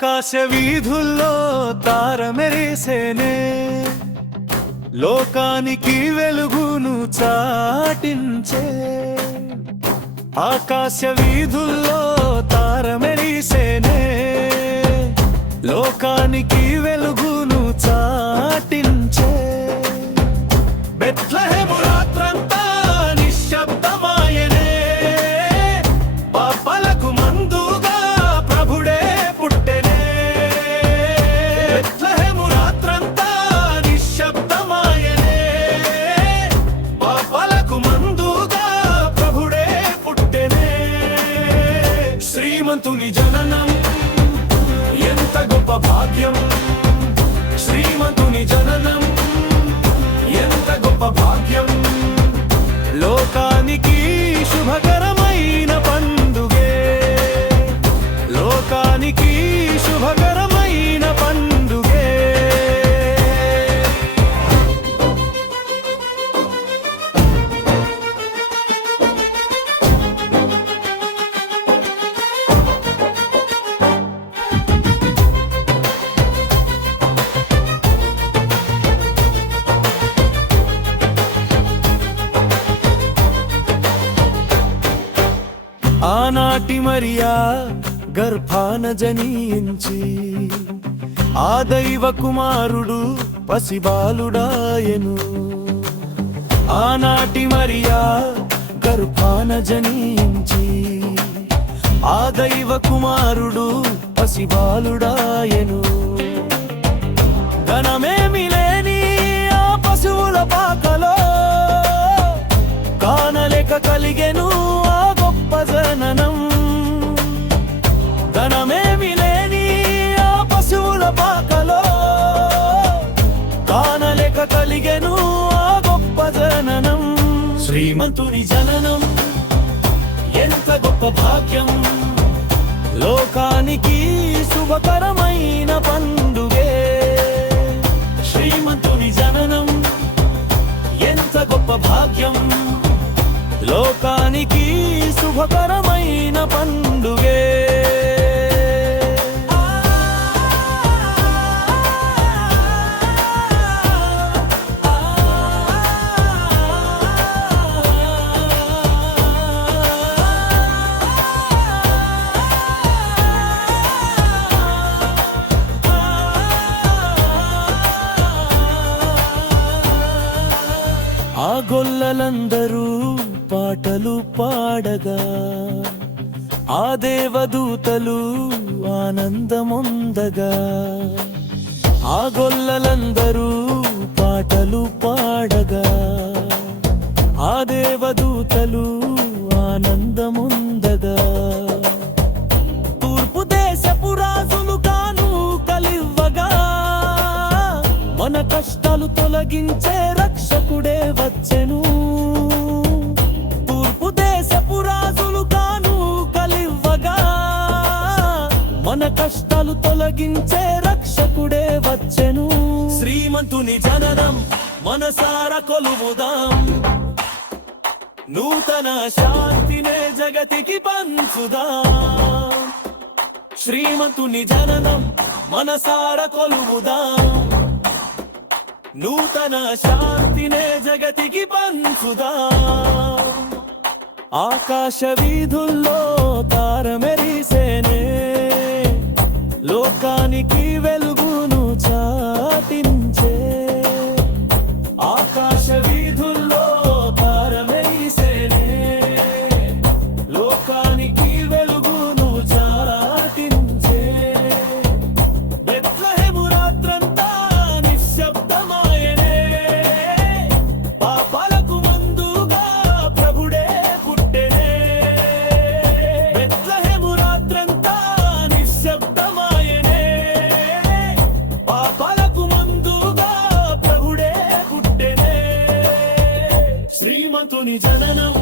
ఆకాశ వీధుల్లో తారమెరేసేనే. లోకానికి వెలుగును చాటించే. ఆకాశ వీధుల్లో తారమెరీసేనే. లోకానికి వెలుగు గొప్ప శ్రీమంతుని జననం ఆనాటి మరియా గర్భాన జనించి ఆ దైవ కుమారుడు పసిబాలుడాయను. ఆనాటి మరియా గర్భాన జనించి ఆ దైవ కుమారుడు పసిబాలుడాయను. ధనమేమి లేని ఆ పశువుల పాకలో కానలేక కలిగే కలిగెను ఆ గొప్ప జననం. శ్రీమంతుని జననం ఎంత గొప్ప భాగ్యం. లోకానికి శుభకరమైన పండుగే. శ్రీమంతుని జననం ఎంత గొప్ప భాగ్యం. లోకానికి శుభకరమైన గొల్లలందరూ పాటలు పాడగా ఆ దేవదూతలు ఆనందముందగా. ఆ గొల్లలందరూ పాటలు పాడగా ఆ దేవదూతలు ఆనందముందగా. తూర్పు దేశపు రాజులు కాను కలివ్వగా మన కష్టాలు తొలగించే వచ్చెను. తూర్పు దేశపు రాజులు కాను కలివ్వగా మన కష్టాలు తొలగించే రక్షకుడే వచ్చెను. శ్రీమంతుని జననం మనసార కొలువుదాం. నూతన శాంతినే జగతికి పంచుదాం. శ్రీమంతుని జననం మనసార కొలువుదాం. నూతన శాంతినే జగతికి పంచుదా. ఆకాశ వీధుల్లో తారమే జననం